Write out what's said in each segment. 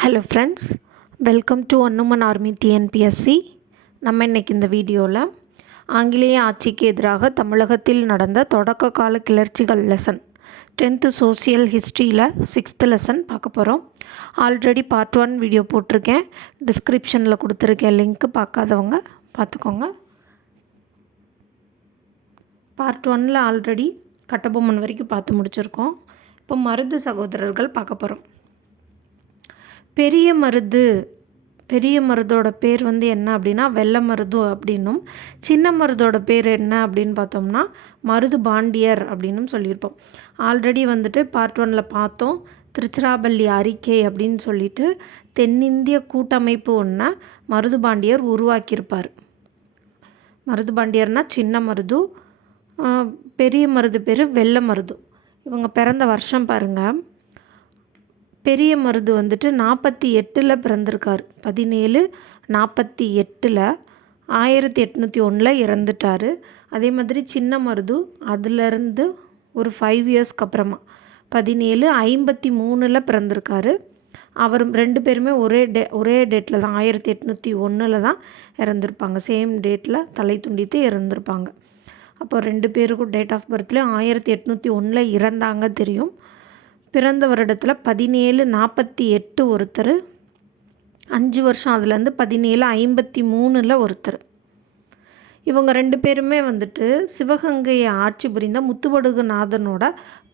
Hello friends, welcome to Hanuman army TNPSC. நம்ம இன்றைக்கி இந்த வீடியோவில் ஆங்கிலேய ஆட்சிக்கு எதிராக தமிழகத்தில் நடந்த தொடக்க கால கிளர்ச்சிகள் லெசன் 10th சோசியல் ஹிஸ்ட்ரியில் 6th லெசன் பார்க்க போகிறோம். ஆல்ரெடி பார்ட் 1 வீடியோ போட்டிருக்கேன், டிஸ்கிரிப்ஷனில் கொடுத்துருக்கேன் லிங்க்கு, பார்க்காதவங்க பார்த்துக்கோங்க. பார்ட் 1ல் ஆல்ரெடி கட்டபொம்மன் வரைக்கும் பார்த்து முடிச்சிருக்கோம். இப்போ மருது சகோதரர்கள் பார்க்க போகிறோம். பெரிய மருதோட பேர் என்ன அப்படின்னா வெள்ளை மருது அப்படின்னும், சின்ன மருதோட பேர் என்ன அப்படின்னு பார்த்தோம்னா மருது பாண்டியர் அப்படின்னும் சொல்லியிருப்போம். ஆல்ரெடி பார்ட் 1ல் பார்த்தோம். திருச்சிராப்பள்ளி அறிக்கை அப்படின்னு சொல்லிட்டு தென்னிந்திய கூட்டமைப்பு ஒன்றை மருது பாண்டியர் உருவாக்கியிருப்பார். மருது பாண்டியர்னால் சின்ன மருது, பெரிய மருது பேர் வெள்ளை மருது. இவங்க பிறந்த வருஷம் பாருங்கள். பெரிய மருது 48ல் பிறந்திருக்கார். 1748 1801 இறந்துட்டார். அதே மாதிரி சின்ன மருது அதிலிருந்து ஒரு 5 இயர்ஸ்க்கு அப்புறமா 1753 பிறந்திருக்காரு. அவர் 2 பேருமே ஒரே டேட்டில் தான் 1801 தான் இறந்துருப்பாங்க. சேம் டேட்டில் தலை துண்டித்து இறந்துருப்பாங்க. அப்போ 2 பேருக்கும் டேட் ஆஃப் பர்த்லேயும் 1801 இறந்தாங்க தெரியும். பிறந்த வருடத்தில் 1748 ஒருத்தர், 5 வருஷம் அதுலேருந்து 1753 ஒருத்தர். இவங்க 2 பேருமே சிவகங்கையை ஆட்சி புரிந்த முத்துவடுகநாதனோட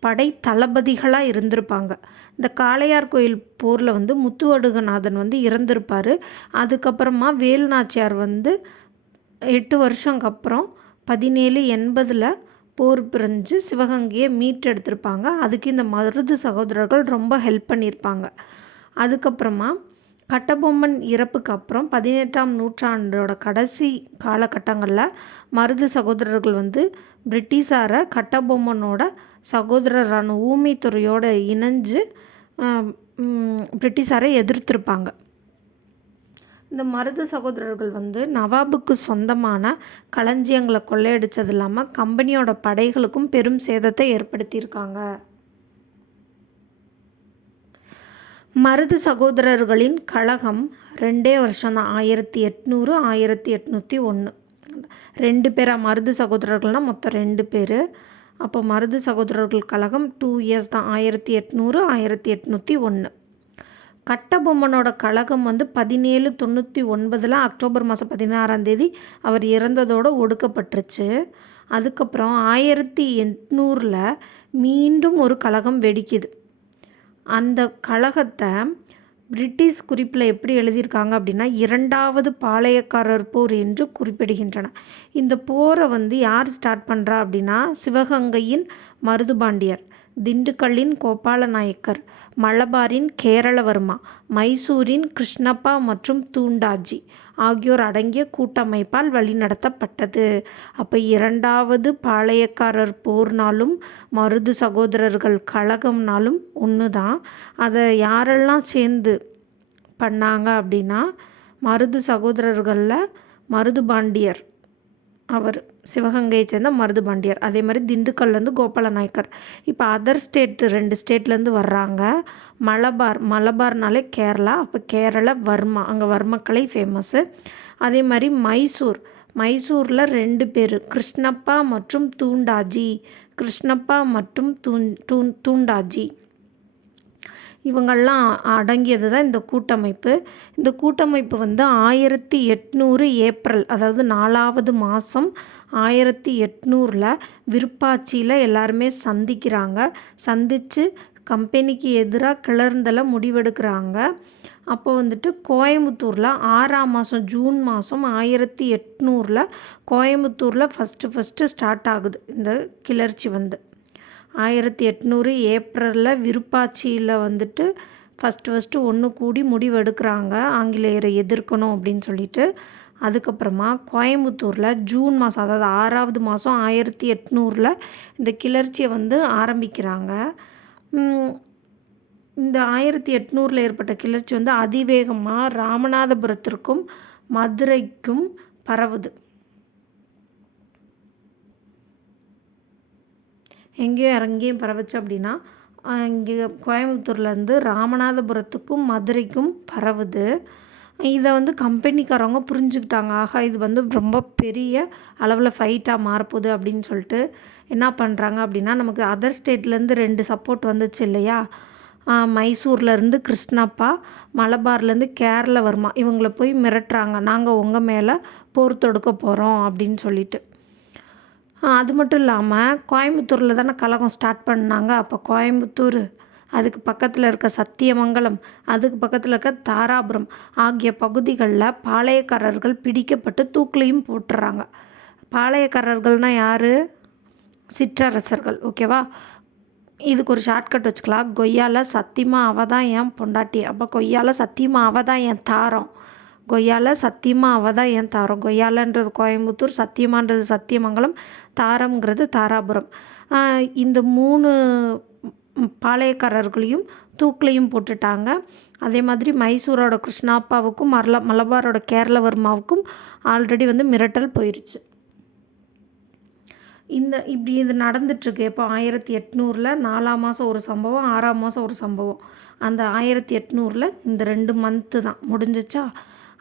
படை தளபதிகளாக இருந்திருப்பாங்க. இந்த காளையார் கோயில் போரில் முத்துவடுகநாதன் இறந்திருப்பார். அதுக்கப்புறமா வேலுநாச்சியார் 8 வருஷங்க அப்புறம் 1780 போர் புரிஞ்சு சிவகங்கையை மீட்டெடுத்திருப்பாங்க. அதுக்கு இந்த மருது சகோதரர்கள் ரொம்ப ஹெல்ப் பண்ணியிருப்பாங்க. அதுக்கப்புறமா கட்டபொம்மன் இறப்புக்கு அப்புறம் 18ஆம் நூற்றாண்டோட கடைசி காலகட்டங்களில் மருது சகோதரர்கள் பிரிட்டிஷாரை கட்டபொம்மனோட சகோதரரான ஊமைத்துறையோடு இணைஞ்சு பிரிட்டிஷாரை எதிர்த்திருப்பாங்க. இந்த மருது சகோதரர்கள் நவாபுக்கு சொந்தமான களஞ்சியங்களை கொள்ளையடித்தது இல்லாமல் கம்பெனியோட படைகளுக்கும் பெரும் சேதத்தை ஏற்படுத்தியிருக்காங்க. மருது சகோதரர்களின் கழகம் 2 வருஷம்தான், 1800 1801. 2 பேரா மருது சகோதரர்கள்னால் மொத்தம் 2 பேர். அப்போ மருது சகோதரர்கள் கழகம் 2 இயர்ஸ் தான், 1800 1801. கட்டபொம்மனோட கழகம் 1799 அக்டோபர் மாதம் 16 அவர் இறந்ததோடு ஒடுக்கப்பட்டுருச்சு. அதுக்கப்புறம் 1800 மீண்டும் ஒரு கழகம் வெடிக்குது. அந்த கழகத்தை பிரிட்டிஷ் குறிப்பில் எப்படி எழுதியிருக்காங்க அப்படின்னா 2வது பாளையக்காரர் போர் என்று குறிப்பிடுகின்றன. இந்த போரை யார் ஸ்டார்ட் பண்ணுறா அப்படின்னா சிவகங்கையின் மருதுபாண்டியர், திண்டுக்கல்லின் கோபாலநாயக்கர், மலபாரின் கேரளவர்மா, மைசூரின் கிருஷ்ணப்பா மற்றும் தூண்டாஜி ஆகியோர் அடங்கிய கூட்டமைப்பால் வழிநடத்தப்பட்டது. அப்போ 2வது பாளையக்காரர் போர்னாலும் மருது சகோதரர்கள் கழகம்னாலும் ஒன்று தான். அதை யாரெல்லாம் சேர்ந்து பண்ணாங்க அப்படின்னா மருது சகோதரர்களில் மருதுபாண்டியர், அவர் சிவகங்கையை சேர்ந்த மருதுபாண்டியர், அதே மாதிரி திண்டுக்கல்லேருந்து கோபாலநாயக்கர். இப்போ அதர் ஸ்டேட் 2 ஸ்டேட்லேருந்து வர்றாங்க. மலபார்னாலே கேரளா, அப்போ கேரள வர்மா, அங்கே வர்மக்கலை ஃபேமஸ்ஸு. அதே மாதிரி மைசூரில் 2 பேர், கிருஷ்ணப்பா மற்றும் தூண்டாஜி. இவங்கள்லாம் அடங்கியது தான் இந்த கூட்டமைப்பு. இந்த கூட்டமைப்பு 1800 ஏப்ரல், அதாவது 4வது மாதம் 1800 விருப்பாட்சியில் எல்லாருமே சந்தித்து கம்பெனிக்கு எதிராக கிளர்ந்தல முடிவெடுக்கிறாங்க. அப்போ கோயம்புத்தூரில் 6ஆம் மாதம் ஜூன் மாதம் 1800 கோயம்புத்தூரில் ஃபஸ்ட்டு ஸ்டார்ட் ஆகுது இந்த கிளர்ச்சி. 1800 ஏப்ரலில் விருப்பாட்சியில் ஃபஸ்ட்டு ஒன்று கூடி முடிவெடுக்கிறாங்க ஆங்கிலேயரை எதிர்க்கணும் அப்படின்னு சொல்லிட்டு. அதுக்கப்புறமா கோயம்புத்தூரில் ஜூன் மாதம், அதாவது 6வது மாதம் 1800 இந்த கிளர்ச்சியை ஆரம்பிக்கிறாங்க. இந்த 1800 ஏற்பட்ட கிளர்ச்சி அதிவேகமாக ராமநாதபுரத்திற்கும் மதுரைக்கும் பரவுது. எங்கேயும் இறங்கியும் பரவச்சு அப்படின்னா இங்கே கோயம்புத்தூர்லேருந்து ராமநாதபுரத்துக்கும் மதுரைக்கும் பரவுது. இதை வந்து கம்பெனிக்காரவங்க புரிஞ்சுக்கிட்டாங்க. ஆகா, இது வந்து ரொம்ப பெரிய அளவில் ஃபைட்டாக மாறப்போகுது அப்படின்னு சொல்லிட்டு என்ன பண்ணுறாங்க அப்படின்னா, நமக்கு அதர் ஸ்டேட்லேருந்து 2 சப்போர்ட் வந்துச்சு இல்லையா, மைசூர்லேருந்து கிருஷ்ணப்பா, மலபார்லேருந்து கேரளவர்மா, இவங்கள போய் மிரட்டுறாங்க, நாங்கள் உங்கள் மேலே போர் தொடுக்க போகிறோம் அப்படின்னு சொல்லிட்டு. அது மட்டும் இல்லாமல் கோயம்புத்தூரில் தானே கலகம் ஸ்டார்ட் பண்ணாங்க. அப்போ கோயம்புத்தூர், அதுக்கு பக்கத்தில் இருக்க சத்தியமங்கலம், அதுக்கு பக்கத்தில் இருக்க தாராபுரம் ஆகிய பகுதிகளில் பாளையக்காரர்கள் பிடிக்கப்பட்டு தூக்கிலையும் போட்டுறாங்க. பாளையக்காரர்கள்னால் யார்? சிற்றரசர்கள். ஓகேவா? இதுக்கு ஒரு ஷார்ட்கட் வச்சுக்கலாம். கொய்யால சத்தியமா அவள் தான் என் பொண்டாட்டி. அப்போ கொய்யால சத்தியமா அவள் தான் என் தாரம். கொய்யால சத்தியமா அவள் தான் என் தாரம். கொய்யாலன்றது கோயம்புத்தூர், சத்தியமான்றது சத்தியமங்கலம், தாரம்ங்கிறது தாராபுரம். இந்த 3 பாளையக்காரர்களையும் தூக்கிலையும் போட்டுட்டாங்க. அதே மாதிரி மைசூரோட கிருஷ்ணாப்பாவுக்கும் மலபாரோட கேரளவர்மாவுக்கும் ஆல்ரெடி வந்து மிரட்டல் போயிடுச்சு. இப்படி இது நடந்துட்டுருக்கு. இப்போ 1800 4ஆம் மாதம் ஒரு சம்பவம், 6ஆம் மாதம் ஒரு சம்பவம். அந்த 1800 இந்த 2 மந்த்து தான் முடிஞ்சிச்சா.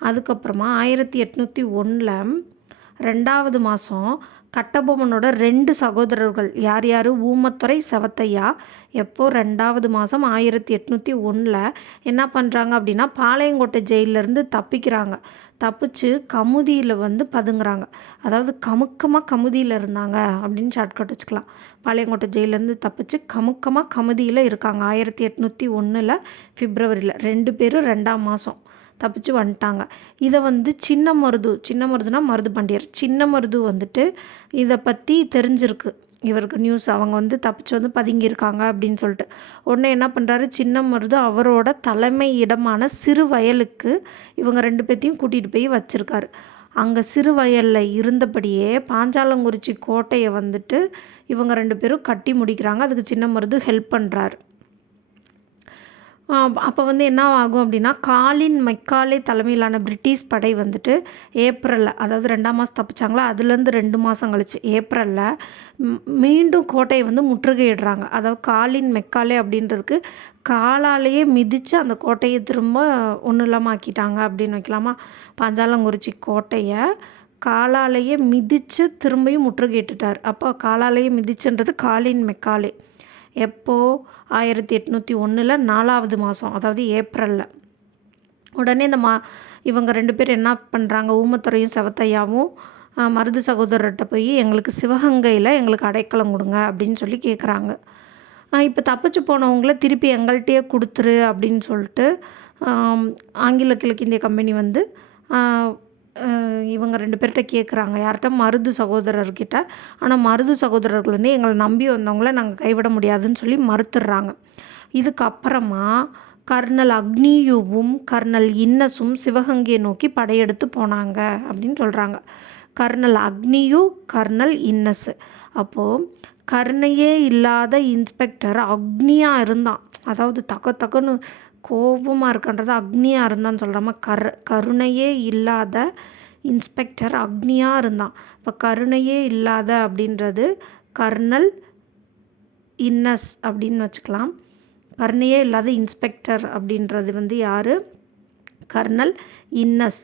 அதுக்கப்புறமா 1801 2வது மாதம் கட்டபொம்மனோட 2 சகோதரர்கள், யார் யார்? ஊமத்துறை, செவத்தையா, எப்போ? 2வது மாதம் 1801 என்ன பண்ணுறாங்க அப்படின்னா, பாளையங்கோட்டை ஜெயிலேருந்து தப்பிக்கிறாங்க. தப்பிச்சு கமுதியில் வந்து பதுங்குறாங்க. அதாவது கமுக்கமாக கமுதியில் இருந்தாங்க அப்படின்னு ஷார்ட்கட் வச்சுக்கலாம். பாளையங்கோட்டை ஜெயிலேருந்து தப்பிச்சு கமுக்கமாக கமுதியில் இருக்காங்க. 1801 பிப்ரவரியில் 2 பேரும் 2ஆம் மாதம் தப்பிச்சு வந்துட்டாங்க. இதை வந்து சின்னமருதுனா மருது பாண்டியர். சின்னமருது வந்துட்டு இதை பற்றி தெரிஞ்சிருக்கு இவருக்கு நியூஸ். அவங்க வந்து தப்பிச்சு வந்து பதுங்கியிருக்காங்க அப்படின்னு சொல்லிட்டு உடனே என்ன பண்ணுறாரு, சின்னமருது அவரோட தலைமை இடமான சிறு வயலுக்கு இவங்க 2 பேர்த்தையும் கூட்டிகிட்டு போய் வச்சுருக்காரு. அங்கே சிறு வயலில் இருந்தபடியே பாஞ்சாலங்குறிச்சி கோட்டையை வந்துட்டு இவங்க 2 பேரும் கட்டி முடிக்கிறாங்க. அதுக்கு சின்னமருது ஹெல்ப் பண்ணுறாரு. அப்போ வந்து என்ன ஆகும் அப்படின்னா, காலின் மெக்காலே தலைமையிலான பிரிட்டிஷ் படை வந்துட்டு ஏப்ரலில், அதாவது 2ஆம் மாதம் தப்பிச்சாங்களா, அதுலேருந்து 2 மாதம் கழிச்சு ஏப்ரலில் மீண்டும் கோட்டையை வந்து முற்றுகையிடுறாங்க. அதாவது காலின் மெக்காலே அப்படின்றதுக்கு காலாலேயே மிதித்து அந்த கோட்டையை திரும்ப ஒன்றும் இல்லாமல் ஆக்கிட்டாங்க அப்படின்னு வைக்கலாமா. பாஞ்சாலங்குறிச்சி கோட்டையை காலாலேயே மிதித்து திரும்பியும் முற்றுகையிட்டுட்டார். அப்போ காலாலேயே மிதிச்சுன்றது காலின் மெக்காலே. எப்போது? 1801 4வது மாதம், அதாவது ஏப்ரலில். உடனே இவங்க 2 பேர் என்ன பண்ணுறாங்க, ஊமத்துறையும் செவத்தையாவும் மருது சகோதரர்கிட்ட போய் எங்களுக்கு சிவகங்கையில் எங்களுக்கு அடைக்கலம் கொடுங்க அப்படின்னு சொல்லி கேட்குறாங்க. இப்போ தப்பிச்சு போனவங்கள திருப்பி எங்கள்கிட்டயே கொடுத்துரு அப்படின்னு சொல்லிட்டு ஆங்கில கிழக்கிந்திய கம்பெனி வந்து இவங்க 2 பேர்கிட்ட கேட்குறாங்க. யார்கிட்ட? மருது சகோதரர்கிட்ட. ஆனால் மருது சகோதரர்கள் வந்து எங்களை நம்பி வந்தவங்கள நாங்கள் கைவிட முடியாதுன்னு சொல்லி மறுத்துடுறாங்க. இதுக்கப்புறமா கர்னல் அக்னியுவும் கர்னல் இன்னஸும் சிவகங்கையை நோக்கி படையெடுத்து போனாங்க அப்படின்னு சொல்கிறாங்க. Colonel Agnew, colonel Innes. அப்போது கருணையே இல்லாத இன்ஸ்பெக்டர் அக்னியாக இருந்தான். அதாவது தக்கன்னு கோபமாக இருக்கின்றது அக்னியாக இருந்தான்னு சொல்கிறாம, கருணையே இல்லாத இன்ஸ்பெக்டர் அக்னியாக இருந்தான். இப்போ கருணையே இல்லாத அப்படின்றது கர்னல் இன்னஸ் அப்படின்னு வச்சுக்கலாம். கருணையே இல்லாத இன்ஸ்பெக்டர் அப்படின்றது வந்து யார்? கர்னல் இன்னஸ்.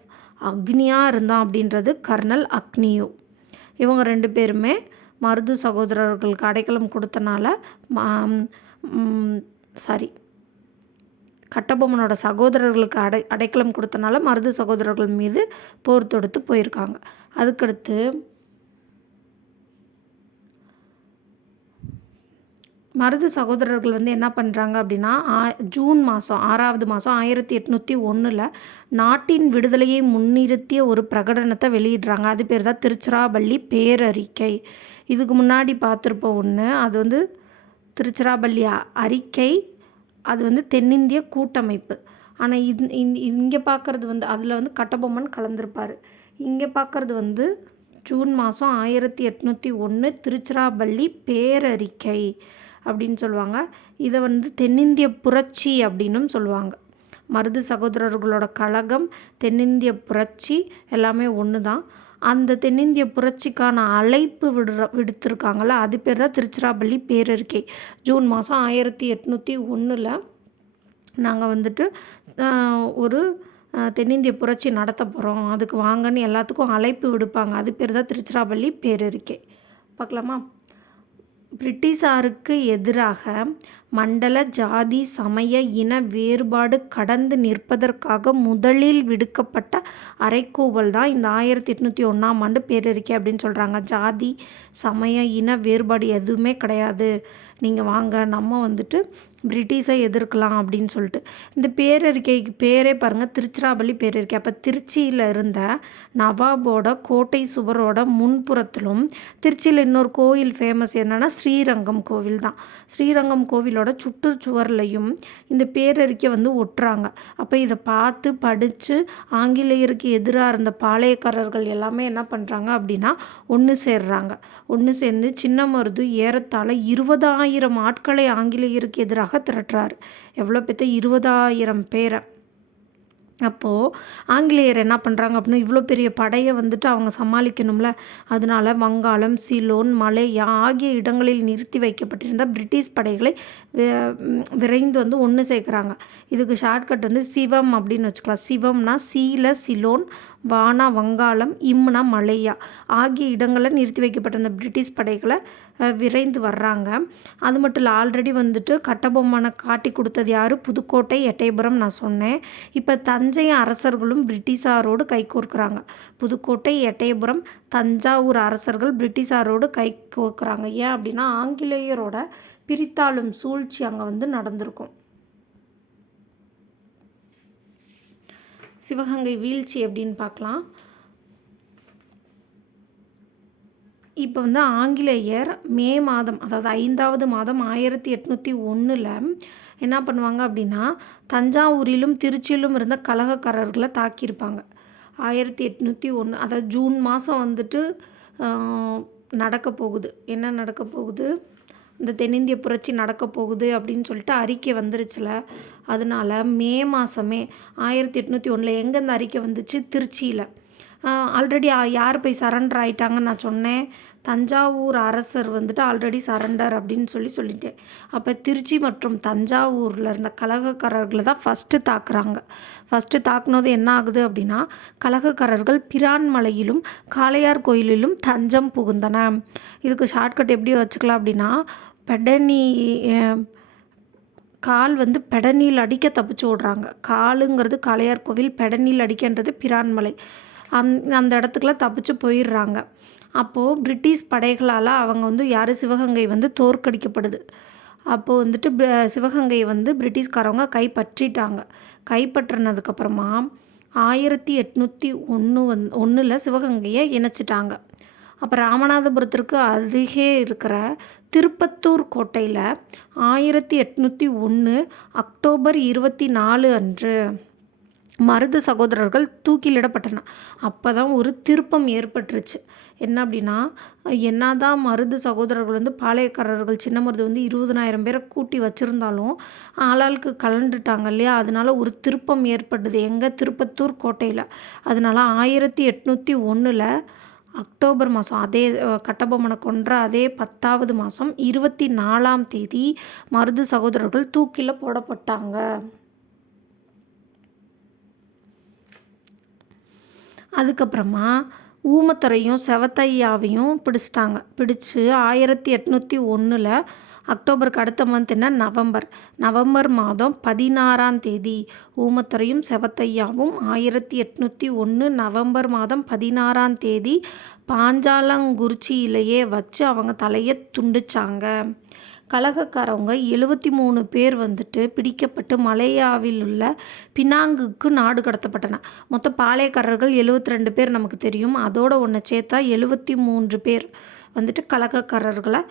அக்னியாக இருந்தான் அப்படின்றது கர்னல் அக்னியு. இவங்க 2 பேருமே மருது சகோதரர்களுக்கு அடைக்கலம் கொடுத்தனால கட்டபொம்மனோட சகோதரர்களுக்கு அடைக்கலம் கொடுத்தனால மருது சகோதரர்கள் மீது போர் தொடுத்து போயிருக்காங்க. அதுக்கடுத்து மருது சகோதரர்கள் வந்து என்ன பண்ணுறாங்க அப்படின்னா, ஜூன் மாதம் 6வது மாதம் 1801 நாட்டின் விடுதலையை முன்னிறுத்திய ஒரு பிரகடனத்தை வெளியிடுறாங்க. அது பேர் தான் திருச்சிராப்பள்ளி பேரறிக்கை. இதுக்கு முன்னாடி பார்த்துருப்போம் ஒன்று, அது வந்து திருச்சிராப்பள்ளி அறிக்கை, அது வந்து தென்னிந்திய கூட்டமைப்பு. ஆனால் இங்கே பார்க்குறது வந்து அதில் வந்து கட்டபொம்மன் கலந்துருப்பார். இங்கே பார்க்குறது வந்து ஜூன் மாதம் 1801 திருச்சிராப்பள்ளி பேரறிக்கை அப்படின்னு சொல்லுவாங்க. இதை வந்து தென்னிந்திய புரட்சி அப்படின்னும் சொல்லுவாங்க. மருது சகோதரர்களோட கழகம், தென்னிந்திய புரட்சி எல்லாமே ஒன்று தான். அந்த தென்னிந்திய புரட்சிக்கான அழைப்பு விடுத்திருக்காங்கள்ல, அது பேர் தான் திருச்சிராப்பள்ளி பேரறிக்கை. ஜூன் மாதம் 1801 நாங்கள் வந்துட்டு ஒரு தென்னிந்திய புரட்சி நடத்த போகிறோம், அதுக்கு வாங்கன்னு எல்லாத்துக்கும் அழைப்பு விடுப்பாங்க. அது பேர் தான் திருச்சிராப்பள்ளி பேரறிக்கை. பார்க்கலாமா? பிரிட்டிஷாருக்கு எதிராக மண்டல ஜாதி சமய இன வேறுபாடு கடந்து நிற்பதற்காக முதலில் விடுக்கப்பட்ட அறைகூவல் தான் இந்த 1801 பேரறிக்கை அப்படின்னு சொல்கிறாங்க. ஜாதி சமய இன வேறுபாடு எதுவுமே கிடையாது, நீங்கள் வாங்க, நம்ம வந்துட்டு பிரிட்டிஷை எதிர்க்கலாம் அப்படின்னு சொல்லிட்டு. இந்த பேரறிக்கைக்கு பேரே பாருங்கள், திருச்சிராப்பள்ளி பேரறிக்கை. அப்போ திருச்சியில் இருந்த நவாபோட கோட்டை சுவரோட முன்புறத்திலும், திருச்சியில் இன்னொரு கோயில் ஃபேமஸ் என்னென்னா ஸ்ரீரங்கம் கோவில் தான். ஸ்ரீரங்கம் கோவிலோட சுற்றுச்சுவர்லையும் இந்த பேரறிக்கை ஒட்டுறாங்க. அப்போ இதை பார்த்து படித்து ஆங்கிலேயருக்கு எதிராக இருந்த பாளையக்காரர்கள் எல்லாமே என்ன பண்ணுறாங்க அப்படின்னா ஒன்று சேர்றாங்க. ஒன்று சேர்ந்து சின்னமருது ஏறத்தாழ 20,000 ஆட்களை ஆங்கிலேயருக்கு எதிராக திரட்டுறாரு. எவ்வளோ பேர்த்த? 20,000 பேரை. அப்போது ஆங்கிலேயர் என்ன பண்ணுறாங்க அப்படின்னா, இவ்வளோ பெரிய படையை அவங்க சமாளிக்கணும்ல, அதனால வங்காளம், சிலோன், மலேயா ஆகிய இடங்களில் நிறுத்தி வைக்கப்பட்டிருந்த பிரிட்டிஷ் படைகளை விரைந்து ஒன்று சேர்க்குறாங்க. இதுக்கு ஷார்ட்கட் சிவம் அப்படின்னு வச்சுக்கலாம். சிவம்னா சீல சிலோன், வானா வங்காளம், இம்னா மலேயா ஆகிய இடங்களில் நிறுத்தி வைக்கப்பட்டிருந்த பிரிட்டிஷ் படைகளை விரைந்து வர்றாங்க. அது மட்டும் இல்லை, ஆல்ரெடி கட்டபொம்மனை காட்டி கொடுத்தது யார்? புதுக்கோட்டை, எட்டயபுரம் நான் சொன்னேன். இப்போ தஞ்சை அரசர்களும் பிரிட்டிஷாரோடு கைகோர்க்குறாங்க. புதுக்கோட்டை, எட்டயபுரம், தஞ்சாவூர் அரசர்கள் பிரிட்டிஷாரோடு கைகோர்க்குறாங்க. ஏன் அப்படின்னா ஆங்கிலேயரோட பிரித்தாளும் சூழ்ச்சி அங்கே நடந்திருக்கும். சிவகங்கை வீழ்ச்சி எப்படின்னு பார்க்கலாம். இப்போ ஆங்கிலேயர் மே மாதம், அதாவது 5வது மாதம் 1801 என்ன பண்ணுவாங்க அப்படின்னா, தஞ்சாவூரிலும் திருச்சியிலும் இருந்த கலகக்காரர்களை தாக்கியிருப்பாங்க. 1801, அதாவது ஜூன் மாதம் நடக்க போகுது. என்ன நடக்க போகுது? இந்த தென்னிந்திய புரட்சி நடக்க போகுது அப்படின்னு சொல்லிட்டு அறிக்கை வந்துருச்சுல. அதனால மே மாதமே 1801 எங்கே இந்த அறிக்கை வந்துச்சு? திருச்சியில். ஆல்ரெடி யார் போய் சரண்டர் ஆகிட்டாங்கன்னு நான் சொன்னேன். தஞ்சாவூர் அரசர் ஆல்ரெடி சரண்டர் அப்படின்னு சொல்லிட்டேன். அப்போ திருச்சி மற்றும் தஞ்சாவூரில் இருந்த கலகக்காரர்களை தான் ஃபஸ்ட்டு தாக்குறாங்க. ஃபஸ்ட்டு தாக்குனது என்ன ஆகுது அப்படின்னா, கலகக்காரர்கள் பிரான்மலையிலும் காளையார் கோயிலிலும் தஞ்சம் புகுந்தன. இதுக்கு ஷார்ட்கட் எப்படி வச்சுக்கலாம் அப்படின்னா, பெடனி கால் பெடனியில் அடிக்க தப்பிச்சு ஓடுறாங்க. காலுங்கிறது காளையார் கோவில், பெடனியில் அடிக்கன்றது பிரான்மலை. அந்த இடத்துக்குலாம் தப்பிச்சு போயிடுறாங்க. அப்போது பிரிட்டிஷ் படைகளால் அவங்க யார்? சிவகங்கை தோற்கடிக்கப்படுது. அப்போது சிவகங்கை பிரிட்டிஷ்காரவங்க கைப்பற்றிட்டாங்க. கைப்பற்றினதுக்கப்புறமா 1801 சிவகங்கையை இணைச்சிட்டாங்க. அப்போ ராமநாதபுரத்திற்கு அருகே இருக்கிற திருப்பத்தூர் கோட்டையில் 1801 அக்டோபர் 24 அன்று மருது சகோதரர்கள் தூக்கிலிடப்பட்டனர். அப்போ தான் ஒரு திருப்பம் ஏற்பட்டுருச்சு. என்ன அப்படின்னா, என்னதான் மருது சகோதரர்கள் பாளையக்காரர்கள் சின்னமருது 20,000 பேரை கூட்டி வச்சுருந்தாலும் ஆளாளுக்கு கலண்டுட்டாங்க இல்லையா? அதனால ஒரு திருப்பம் ஏற்பட்டது. எங்கே? திருப்பத்தூர் கோட்டையில். அதனால 1801 அக்டோபர் மாதம், அதே கட்டபொம்மனை கொன்ற அதே 10வது மாதம் 24ஆம் தேதி மருது சகோதரர்கள் தூக்கில் போடப்பட்டாங்க. அதுக்கப்புறமா ஊமத்துறையும் செவத்தையாவையும் பிடிச்சிட்டாங்க. பிடிச்சு 1801 அக்டோபருக்கு அடுத்த மந்த் என்ன? நவம்பர் மாதம் 16ஆம் தேதி ஊமத்துறையும் செவத்தையாவும் 1801 நவம்பர் மாதம் 16ஆம் தேதி பாஞ்சாலங்குறிச்சியிலேயே வச்சு அவங்க தலையை துண்டிச்சாங்க. கலகக்காரவங்க 73 பேர் பிடிக்கப்பட்டு மலேயாவில் உள்ள பினாங்குக்கு நாடு கடத்தப்பட்டன. மொத்தம் பாளையக்காரர்கள் 72 பேர் நமக்கு தெரியும். அதோட ஒன்று சேர்த்தா 73 பேர் கலகக்காரர்களை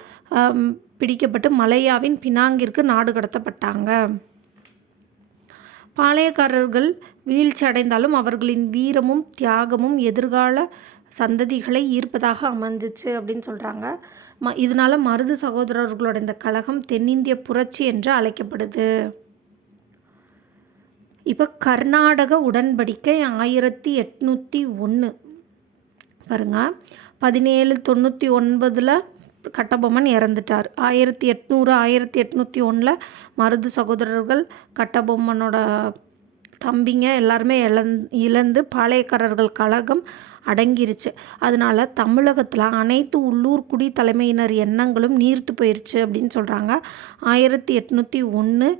பிடிக்கப்பட்டு மலேயாவின் பினாங்கிற்கு நாடு கடத்தப்பட்டாங்க. பாளையக்காரர்கள் வீழ்ச்சி அடைந்தாலும் அவர்களின் வீரமும் தியாகமும் எதிர்கால சந்ததிகளை ஈர்ப்பதாக அமைஞ்சிச்சு அப்படின்னு சொல்கிறாங்க. இதனால மருது சகோதரர்களோட இந்த கழகம் தென்னிந்திய புரட்சி என்று அழைக்கப்படுது. இப்போ கர்நாடக உடன்படிக்கை 1801. பாருங்க 1799 கட்டபொம்மன் இறந்துட்டார். 1801 மருது சகோதரர்கள் கட்டபொம்மனோட தம்பிங்க எல்லாருமே இழந்து பாளையக்காரர்கள் கழகம் அடங்கிருச்சு. அதனால தமிழகத்தில் அனைத்து உள்ளூர் குடி தலைமையினர் எண்ணங்களும் நீர்த்து போயிடுச்சு அப்படின்னு சொல்கிறாங்க. 1801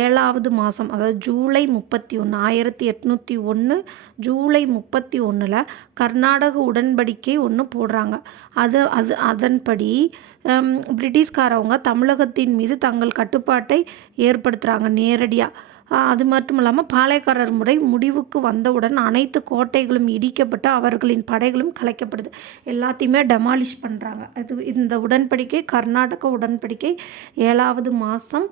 7வது மாதம், அதாவது ஜூலை 31, 1801 ஜூலை 31 கர்நாடக உடன்படிக்கை ஒன்று போடுறாங்க. அதன்படி பிரிட்டிஷ்காரவங்க தமிழகத்தின் மீது தங்கள் கட்டுப்பாட்டை ஏற்படுத்துகிறாங்க நேரடியாக. அது மட்டும் இல்லாமல் பாளையக்காரர் முறை முடிவுக்கு வந்தவுடன் அனைத்து கோட்டைகளும் இடிக்கப்பட்டு அவர்களின் படைகளும் கலைக்கப்படுது. எல்லாத்தையுமே டெமாலிஷ் பண்ணுறாங்க. இந்த உடன்படிக்கை கர்நாடக உடன்படிக்கை 7வது மாதம்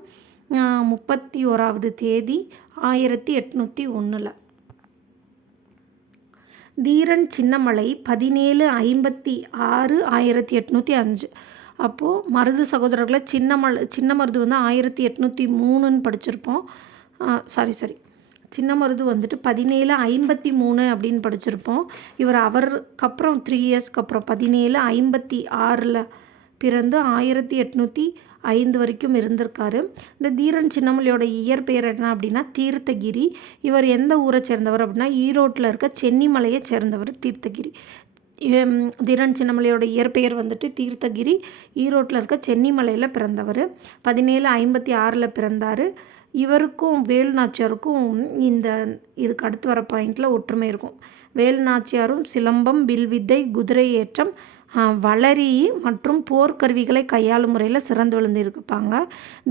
31வது தேதி 1801. தீரன் சின்னமலை 1756 1805. அப்போது மருது சகோதரர்களை சின்ன மருது வந்து 1803 படிச்சிருப்போம். சின்ன மருது வந்துட்டு 1753 அப்படின்னு படிச்சிருப்போம். அவருக்கு அப்புறம் 3 இயர்ஸ்க்கு அப்புறம் 1756 பிறந்து 1805 வரைக்கும் இருந்திருக்காரு. இந்த தீரன் சின்னமலையோட இயற்பெயர் என்ன அப்படின்னா தீர்த்தகிரி. இவர் எந்த ஊரை சேர்ந்தவர் அப்படின்னா ஈரோட்டில் இருக்க சென்னிமலையை சேர்ந்தவர் தீர்த்தகிரி. தீரன் சின்னமலையோட இயற்பெயர் வந்துட்டு தீர்த்தகிரி. ஈரோட்டில் இருக்க சென்னிமலையில் பிறந்தவர். 1756 பிறந்தார். இவருக்கும் வேலு நாச்சியாருக்கும் இதுக்கு அடுத்து வர பாயிண்டில் ஒற்றுமை இருக்கும். வேலு நாச்சியாரும் சிலம்பம், வில்வித்தை, குதிரை ஏற்றம், வளரி மற்றும் போர்க்கருவிகளை கையாளும் முறையில் சிறந்து விழுந்திருப்பாங்க.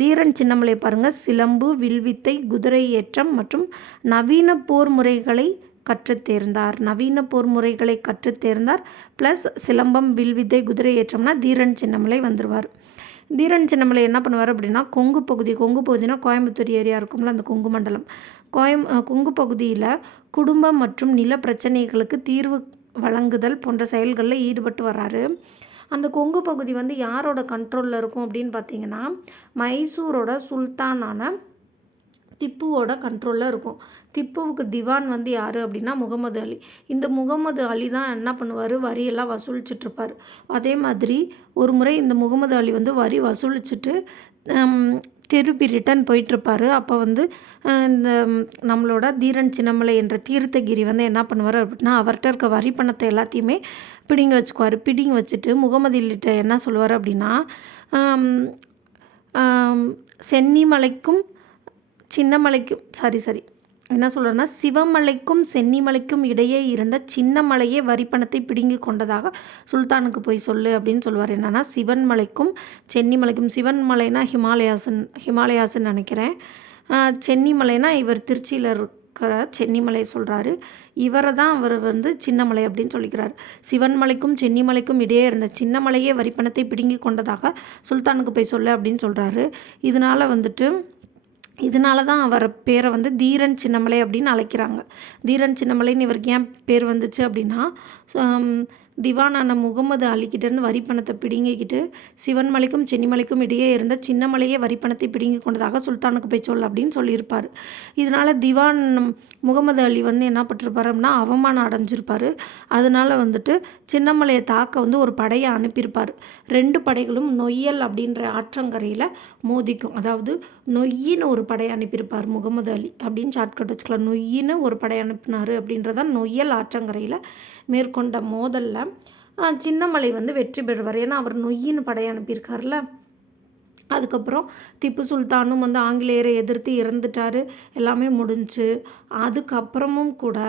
தீரன் சின்னமலை பாருங்கள், சிலம்பு, வில்வித்தை, குதிரை ஏற்றம் மற்றும் நவீன போர் முறைகளை கற்றுத்தேர்ந்தார். ப்ளஸ் சிலம்பம், வில்வித்தை, குதிரை ஏற்றம்னா தீரன் சின்னமலை வந்துடுவார். தீரன் சின்னமலை என்ன பண்ணுவார் அப்படின்னா கொங்கு பகுதினா கோயம்புத்தூர் ஏரியா இருக்கும்ல, அந்த கொங்கு மண்டலம். கொங்கு பகுதியில் குடும்பம் மற்றும் நில பிரச்சனைகளுக்கு தீர்வு வழங்குதல் போன்ற செயல்களில் ஈடுபட்டு வர்றாரு. அந்த கொங்கு பகுதி வந்து யாரோட கண்ட்ரோலில் இருக்கும் அப்படின்னு பார்த்தீங்கன்னா மைசூரோட சுல்தானான திப்புவோட கண்ட்ரோலில் இருக்கும். திப்புவுக்கு திவான் வந்து யார் அப்படின்னா முகமது அலி. இந்த முகமது அலி தான் என்ன பண்ணுவார், வரியெல்லாம் வசூலிச்சிட்ருப்பார். அதே மாதிரி ஒரு முறை இந்த முகமது அலி வந்து வரி வசூலிச்சுட்டு திருப்பி ரிட்டன் போயிட்டுருப்பார். அப்போ வந்து இந்த நம்மளோட தீரன் சின்னமலை என்ற தீர்த்தகிரி வந்து என்ன பண்ணுவார் அப்படின்னா அவர்கிட்ட இருக்க வரி பணத்தை எல்லாத்தையுமே பிடிங்கி வச்சுட்டு முகமது அலிகிட்ட என்ன சொல்லுவார் அப்படின்னா சென்னிமலைக்கும் சின்னமலைக்கும் என்ன சொல்கிறேன்னா சிவமலைக்கும் சென்னிமலைக்கும் இடையே இருந்த சின்னமலையே வரிப்பணத்தை பிடுங்கி கொண்டதாக சுல்தானுக்கு போய் சொல்லு அப்படின்னு சொல்லுவார். என்னென்னா சிவன்மலைக்கும் சென்னிமலைக்கும், சிவன்மலைனா ஹிமாலயாஸ்ன்னு நினைக்கிறேன், சென்னிமலைனா இவர் திருச்சியில் இருக்கிற சென்னிமலை சொல்கிறாரு. அவர் வந்து சின்னமலை அப்படின்னு சொல்லிக்கிறார். சிவன்மலைக்கும் சென்னிமலைக்கும் இடையே இருந்த சின்னமலையே வரிப்பணத்தை பிடுங்கி கொண்டதாக சுல்தானுக்கு போய் சொல்லு அப்படின்னு சொல்கிறாரு. இதனால தான் அவர் பேரை வந்து தீரன் சின்னமலை அப்படின்னு அழைக்கிறாங்க. தீரன் சின்னமலைன்னு இவருக்கு ஏன் பேர் வந்துச்சு அப்படின்னா திவானான முகமது அலிக்கிட்டேருந்து வரிப்பணத்தை பிடுங்கிக்கிட்டு சிவன்மலைக்கும் சென்னிமலைக்கும் இடையே இருந்த சின்னமலையே வரிப்பணத்தை பிடுங்கி கொண்டதாக சுல்தானுக்கு போய் சொல் அப்படின்னு சொல்லியிருப்பார். இதனால் திவான் முகமது அலி வந்து என்ன பட்டிருப்பார் அப்படின்னா அவமானம் அடைஞ்சிருப்பார். அதனால் வந்துட்டு சின்னமலையை தாக்க வந்து ஒரு படையை அனுப்பியிருப்பார். 2 படைகளும் நொய்யல் அப்படின்ற ஆற்றங்கரையில் மோதிக்கும். அதாவது நொய்யின்னு ஒரு படையை அனுப்பியிருப்பார் முகமது அலி அப்படின்னு ஷார்ட்கட் வச்சுக்கலாம். நொய்யின்னு ஒரு படை அனுப்பினார் அப்படின்றதான் நொய்யல் ஆற்றங்கரையில் மேற்கொண்ட மோதலில் சின்னமலை வந்து வெற்றி பெறுவார். ஏன்னா அவர் நொய்யின்னு படை அனுப்பியிருக்கார்ல. அதுக்கப்புறம் திப்பு சுல்தானும் வந்து ஆங்கிலேயரை எதிர்த்து இறந்துட்டார். எல்லாமே முடிஞ்சு அதுக்கப்புறமும் கூட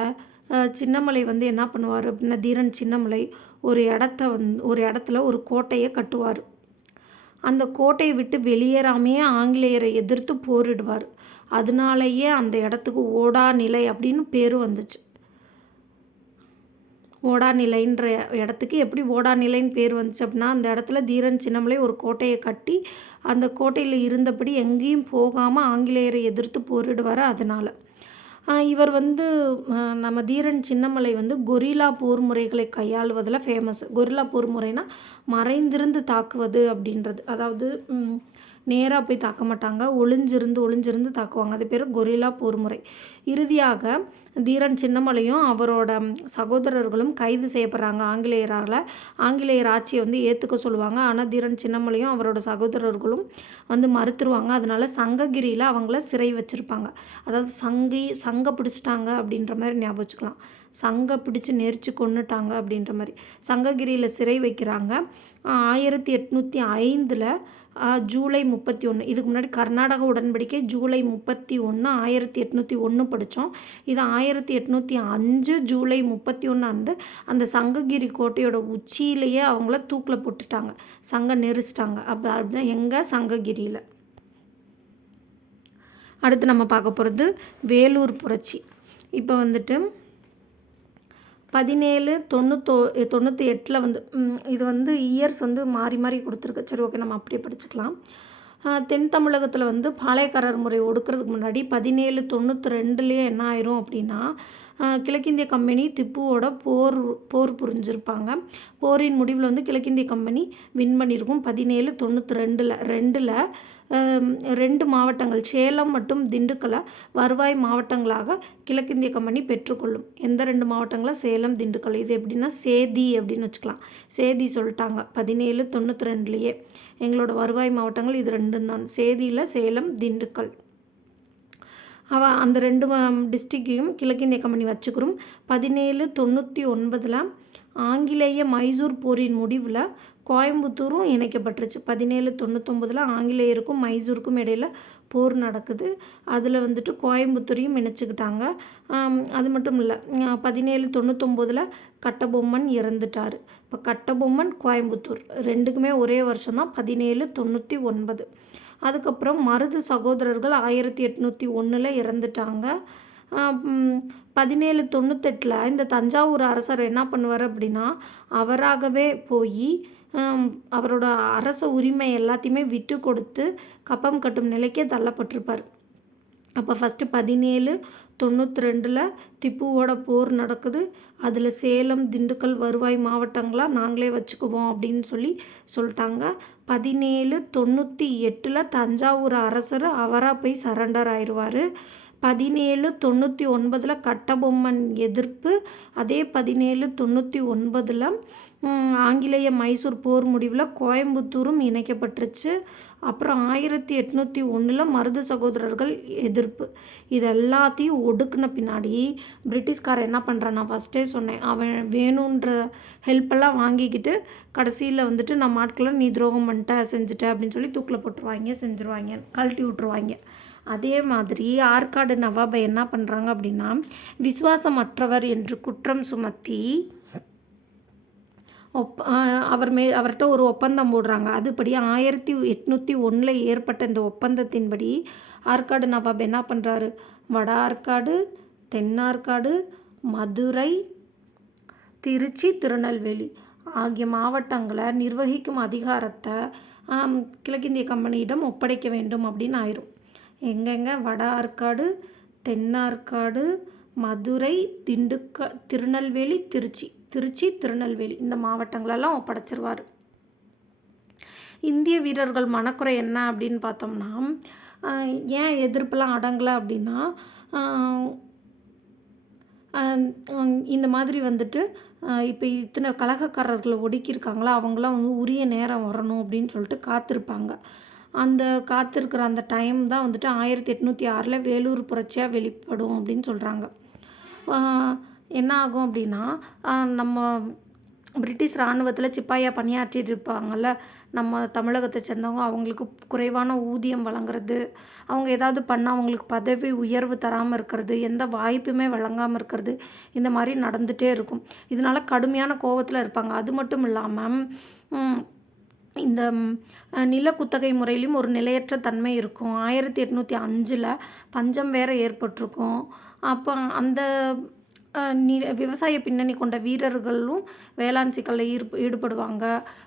சின்னமலை வந்து என்ன பண்ணுவார் அப்படின்னா தீரன் சின்னமலை ஒரு இடத்துல ஒரு கோட்டையை கட்டுவார். அந்த கோட்டையை விட்டு வெளியேறாமையே ஆங்கிலேயரை எதிர்த்து போரிடுவார். அதனாலேயே அந்த இடத்துக்கு ஓடா நிலை அப்படின்னு பேர் வந்துச்சு. ஓடா நிலைன்ற இடத்துக்கு எப்படி ஓடா நிலைன்னு பேர் வந்துச்சு அப்படின்னா அந்த இடத்துல தீரன் சின்னமலை ஒரு கோட்டையை கட்டி அந்த கோட்டையில் இருந்தபடி எங்கேயும் போகாமல் ஆங்கிலேயரை எதிர்த்து போரிடுவார். அதனால் இவர் வந்து நம்ம தீரன் சின்னமலை வந்து கொரில்லா போர் முறைகளை கையாளுவதில் ஃபேமஸ். கொரில்லா போர் முறைனா மறைந்திருந்து தாக்குவது அப்படின்றது. அதாவது நேராக போய் தாக்க மாட்டாங்க, ஒளிஞ்சிருந்து தாக்குவாங்க. அது பேர் கொரில்லா போர் முறை. இறுதியாக தீரன் சின்னமலையும் அவரோட சகோதரர்களும் கைது செய்யப்படுறாங்க ஆங்கிலேயரால். ஆங்கிலேயர் ஆட்சியை வந்து ஏற்றுக்க சொல்லுவாங்க. ஆனால் தீரன் சின்னமலையும் அவரோட சகோதரர்களும் வந்து மறுத்துருவாங்க. அதனால சங்ககிரியில் அவங்கள சிறை வச்சுருப்பாங்க. அதாவது சங்க பிடிச்சிட்டாங்க அப்படின்ற மாதிரி ஞாபகம் வச்சுக்கலாம். சங்க பிடிச்சி நெரிச்சு கொன்னுட்டாங்க அப்படின்ற மாதிரி சங்ககிரியில் சிறை வைக்கிறாங்க. 1805 ஜூலை 31, இதுக்கு முன்னாடி கர்நாடக உடன்படிக்கை ஜூலை 31, 1801 படித்தோம். இது 1805 ஜூலை 31 அன்று அந்த சங்ககிரி கோட்டையோட உச்சியிலேயே அவங்கள தூக்கில் போட்டுட்டாங்க, நெரிச்சிட்டாங்க. அப்படின்னா எங்கே? சங்ககிரியில். அடுத்து நம்ம பார்க்க போகிறது வேலூர் புரட்சி. இப்போ வந்துட்டு 1798 வந்து இது வந்து இயர்ஸ் வந்து மாறி மாறி கொடுத்துருக்கு. சரி, ஓகே, நம்ம அப்படியே படிச்சுக்கலாம். தென் தமிழகத்தில் வந்து பாளையக்காரர் முறை ஒடுக்கிறதுக்கு முன்னாடி 1792 என்ன ஆயிரும் அப்படின்னா, கிழக்கிந்திய கம்பெனி திப்புவோட போர் புரிஞ்சிருப்பாங்க. போரின் முடிவில் வந்து கிழக்கிந்திய கம்பெனி வின் பண்ணியிருக்கும். 1792 2 மாவட்டங்கள் சேலம் மற்றும் திண்டுக்கலை வருவாய் மாவட்டங்களாக கிழக்கிந்திய கம்பெனி பெற்றுக்கொள்ளும். எந்த 2 மாவட்டங்களா? சேலம், திண்டுக்கல். இது எப்படின்னா சேதி அப்படின்னு வச்சுக்கலாம். சேதி சொல்லிட்டாங்க 1792 எங்களோட வருவாய் மாவட்டங்கள் இது 2 தான். சேதியில் சேலம், திண்டுக்கல். அந்த 2 டிஸ்ட்ரிக்டையும் கிழக்கிந்திய கம்பெனி வச்சுக்கிறோம். 1799 ஆங்கிலேய மைசூர் போரின் முடிவில் கோயம்புத்தூரும் இணைக்கப்பட்டுருச்சு. 1799 ஆங்கிலேயருக்கும் மைசூருக்கும் இடையில் போர் நடக்குது. அதில் வந்துட்டு கோயம்புத்தூரையும் இணைச்சிக்கிட்டாங்க. அது மட்டும் இல்லை, 1799 கட்டபொம்மன் இறந்துட்டார். இப்போ கட்டபொம்மன், கோயம்புத்தூர் 2க்குமே ஒரே வருஷம் தான், 1799. அதுக்கப்புறம் மருது சகோதரர்கள் 1801 இறந்துட்டாங்க. 1798 இந்த தஞ்சாவூர் அரசர் என்ன பண்ணுவார் அப்படின்னா, அவராகவே போய் அவரோட அரச உரிமை எல்லாத்தையுமே விட்டு கொடுத்து கப்பம் கட்டும் நிலைக்கே தள்ளப்பட்டிருப்பார். அப்போ ஃபஸ்ட்டு 1792 திப்புவோட போர் நடக்குது. அதில் சேலம், திண்டுக்கல் வருவாய் மாவட்டங்களாக நாங்களே வச்சுக்குவோம் அப்படின்னு சொல்லிட்டாங்க. 1798 தஞ்சாவூர் அரசர் அவராக போய் சரண்டர் ஆயிடுவார். 1799 கட்டபொம்மன் எதிர்ப்பு. அதே 1799 ஆங்கிலேய மைசூர் போர் முடிவில் கோயம்புத்தூரும் இணைக்கப்பட்டுருச்சு. அப்புறம் 1801 மருது சகோதரர்கள் எதிர்ப்பு. இது எல்லாத்தையும் ஒடுக்குன பின்னாடி பிரிட்டிஷ்காரன் என்ன பண்ணுறான், நான் ஃபஸ்ட்டே சொன்னேன், அவன் வேணுன்ற ஹெல்ப்பெல்லாம் வாங்கிக்கிட்டு கடைசியில் வந்துட்டு நம்ம ஆட்களை நீ துரோகம் பண்ணிட்ட, செஞ்சுட்ட அப்படின்னு சொல்லி தூக்கில் போட்டுருவாங்க, செஞ்சுருவாங்க, கழட்டி விட்ருவாங்க. அதே மாதிரி ஆற்காடு நவாபை என்ன பண்ணுறாங்க அப்படின்னா, விசுவாசமற்றவர் என்று குற்றம் சுமத்தி அவர்கிட்ட ஒரு ஒப்பந்தம் போடுறாங்க. அதுபடி 1801 ஏற்பட்ட இந்த ஒப்பந்தத்தின்படி ஆற்காடு நவாப் என்ன பண்ணுறாரு, வட ஆற்காடு, தென்னார்காடு, மதுரை, திருச்சி, திருநெல்வேலி ஆகிய மாவட்டங்களை நிர்வகிக்கும் அதிகாரத்தை கிழக்கிந்திய கம்பெனியிடம் ஒப்படைக்க வேண்டும் அப்படின்னு ஆயிரும். எங்கெங்க? வட ஆற்காடு, தென்னார்காடு, மதுரை, திருநெல்வேலி, திருச்சி, திருநெல்வேலி இந்த மாவட்டங்களெல்லாம் ஒப்படைச்சிருவார். இந்திய வீரர்கள் மனக்குறை என்ன அப்படின்னு பார்த்தோம்னா, ஏன் எதிர்ப்பெல்லாம் அடங்கலை அப்படின்னா, இந்த மாதிரி வந்துட்டு இப்போ இத்தனை கலகக்காரர்களை ஒடுக்கியிருக்காங்களா, அவங்களாம் வந்து உரிய நேரம் வரணும் அப்படின்னு சொல்லிட்டு காத்திருப்பாங்க. அந்த காத்திருக்கிற அந்த டைம் தான் வந்துட்டு 1806 வேலூர் புரட்சியாக வெளிப்படும் அப்படின்னு சொல்கிறாங்க. என்ன ஆகும் அப்படின்னா, நம்ம பிரிட்டிஷ் இராணுவத்தில் சிப்பாயாக பணியாற்றிட்டு இருப்பாங்கள்ல நம்ம தமிழகத்தை சேர்ந்தவங்க, அவங்களுக்கு குறைவான ஊதியம் வழங்குறது, அவங்க ஏதாவது பண்ணால் அவங்களுக்கு பதவி உயர்வு தராமல் இருக்கிறது, எந்த வாய்ப்புமே வழங்காமல் இருக்கிறது, இந்த மாதிரி நடந்துகிட்டே இருக்கும். இதனால் கடுமையான கோபத்தில் இருப்பாங்க. அது மட்டும் இல்லாமல் இந்த நில குத்தகை முறையிலையும் ஒரு நிலையற்ற தன்மை இருக்கும். 1805 பஞ்சம் வேறு ஏற்பட்டிருக்கும். அப்போ அந்த விவசாய பின்னணி கொண்ட வீரர்களும் வேளாண் சிக்கலில் ஈடுபடுவாங்க.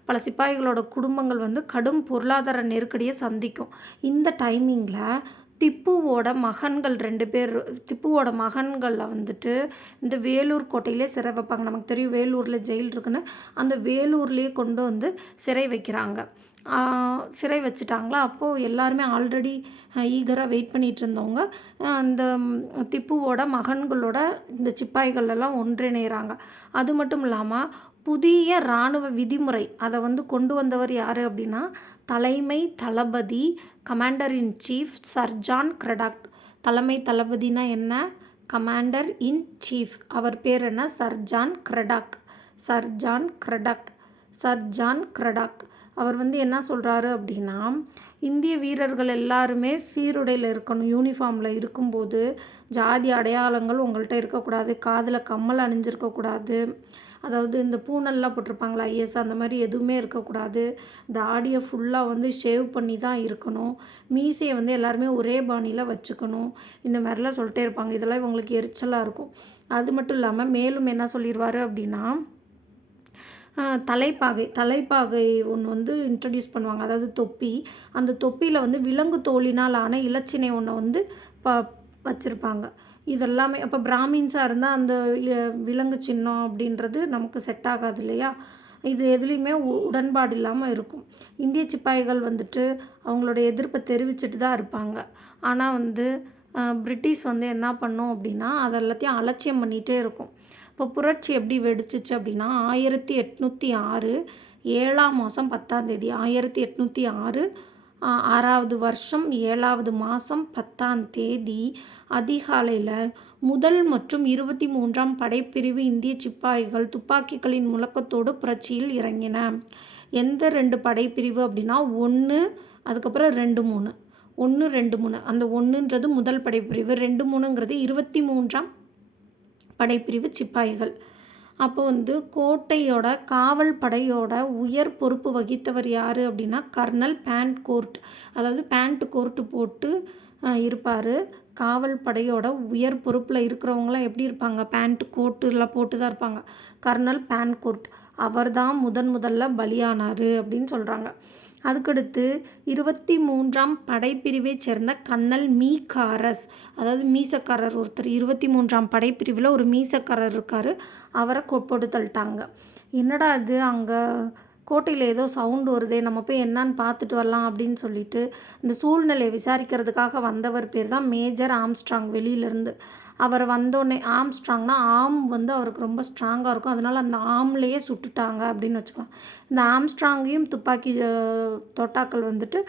பல சிப்பாய்களோட குடும்பங்கள் வந்து கடும் பொருளாதார நெருக்கடியை சந்திக்கும். இந்த டைமிங்கில் திப்புவோட மகன்கள் 2 பேர், திப்புவோட மகன்களில் வந்துட்டு இந்த வேலூர் கோட்டையிலே சிறை வைப்பாங்க. நமக்கு தெரியும் வேலூரில் ஜெயில் இருக்குன்னு, அந்த வேலூர்லேயே கொண்டு வந்து சிறை வைக்கிறாங்க. சிறை வச்சுட்டாங்களா. அப்போது எல்லாருமே ஆல்ரெடி ஈகராக வெயிட் பண்ணிகிட்டு இருந்தவங்க அந்த திப்புவோட மகன்களோட இந்த சிப்பாய்கள் எல்லாம் ஒன்றிணைகிறாங்க. அது மட்டும் இல்லாமல் புதிய இராணுவ விதிமுறை அதை வந்து கொண்டு வந்தவர் யார் அப்படின்னா தலைமை தளபதி commander in chief sir John Cradock. தலைமை தளபதினா என்ன? Commander in chief. அவர் பேர் என்ன? Sir John Cradock. Sir John Cradock. Sir John Cradock. அவர் வந்து என்ன சொல்கிறாரு அப்படின்னா இந்திய வீரர்கள் எல்லாருமே சீருடையில் இருக்கணும். யூனிஃபார்மில் இருக்கும்போது ஜாதி அடையாளங்கள் உங்கள்கிட்ட இருக்கக்கூடாது. காதில் கம்மல் அணிஞ்சிருக்கக்கூடாது. அதாவது இந்த பூனல்லாம் போட்டிருப்பாங்களா ஐஎஸ், அந்த மாதிரி எதுவுமே இருக்கக்கூடாது. தாடியை ஃபுல்லாக வந்து ஷேவ் பண்ணி தான் இருக்கணும். மீசையை வந்து எல்லாருமே ஒரே பாணியில் வச்சுக்கணும். இந்த மாதிரிலாம் சொல்லிட்டே இருப்பாங்க. இதெல்லாம் இவங்களுக்கு எரிச்சலாக இருக்கும். அது மட்டும் இல்லாமல் மேலும் என்ன சொல்லிடுவார் அப்படின்னா தலைப்பாகை ஒன்று வந்து இன்ட்ரடியூஸ் பண்ணுவாங்க. அதாவது தொப்பி. அந்த தொப்பியில் வந்து விலங்கு தோலினால் ஆன இலச்சினை ஒன்றை வந்து வச்சுருப்பாங்க. இதெல்லாமே அப்போ பிராமின்ஸாக இருந்தால் அந்த விலங்கு சின்னம் அப்படின்றது நமக்கு செட் ஆகாது இல்லையா. இது எதுலேயுமே உடன்பாடு இல்லாமல் இருக்கும். இந்திய சிப்பாய்கள் வந்துட்டு அவங்களோட எதிர்ப்பை தெரிவிச்சுட்டு தான் இருப்பாங்க. ஆனால் வந்து பிரிட்டிஷ் வந்து என்ன பண்ணோம் அப்படின்னா அது எல்லாத்தையும் அலட்சியம் பண்ணிகிட்டே இருக்கும். இப்போ புரட்சி எப்படி வெடிச்சிச்சு அப்படின்னா 1806 7ஆம் மாதம் 10ஆம் தேதி 1806 6வது வருஷம் 7வது மாதம் 10ஆம் தேதி அதிகாலையில் முதல் மற்றும் 23ஆம் படைப்பிரிவு இந்திய சிப்பாய்கள் துப்பாக்கிகளின் முழக்கத்தோடு புரட்சியில் இறங்கின. எந்த 2 படைப்பிரிவு அப்படின்னா 1 அதுக்கப்புறம் 2 3 1 2 3. அந்த 1ன்றது முதல் படைப்பிரிவு, 2 3ங்கிறது 23ஆம் படைப்பிரிவு சிப்பாய்கள். அப்போ வந்து கோட்டையோட காவல் படையோட உயர் பொறுப்பு வகித்தவர் யார் அப்படின்னா கர்னல் பேண்ட் கோர்ட். அதாவது பேண்ட் கோர்ட்டு போட்டு இருப்பார். காவல் படையோட உயர் பொறுப்பில் இருக்கிறவங்களாம் எப்படி இருப்பாங்க? பேண்ட் கோட்டுலாம் போட்டு தான் இருப்பாங்க. கர்னல் பேண்ட் கோர்ட் அவர் தான் முதல்ல பலியானார் அப்படின்னு சொல்கிறாங்க. அதுக்கடுத்து 23ஆம் படைப்பிரிவை சேர்ந்த கர்னல் மீகாரஸ், அதாவது மீசக்காரர் ஒருத்தர் 23ஆம் படைப்பிரிவில் ஒரு மீசக்காரர் இருக்கார். அவரை போட்டு தள்ளிட்டாங்க. என்னடா இது அங்கே கோட்டையில் ஏதோ சவுண்டு வருதே, நம்ம போய் என்னான்னு பார்த்துட்டு வரலாம் அப்படின்னு சொல்லிட்டு இந்த சூழ்நிலையை விசாரிக்கிறதுக்காக வந்தவர் பேர் தான் மேஜர் ஆம்ஸ்ட்ராங். வெளியிலேருந்து அவர் வந்தோடனே ஆம்ஸ்ட்ராங்னா ஆம் வந்து அவருக்கு ரொம்ப ஸ்ட்ராங்காக இருக்கும். அதனால் அந்த ஆம்லேயே சுட்டுட்டாங்க அப்படின்னு வச்சுக்கலாம். இந்த ஆம்ஸ்ட்ராங்கையும் துப்பாக்கி தோட்டாக்கள் வந்துட்டு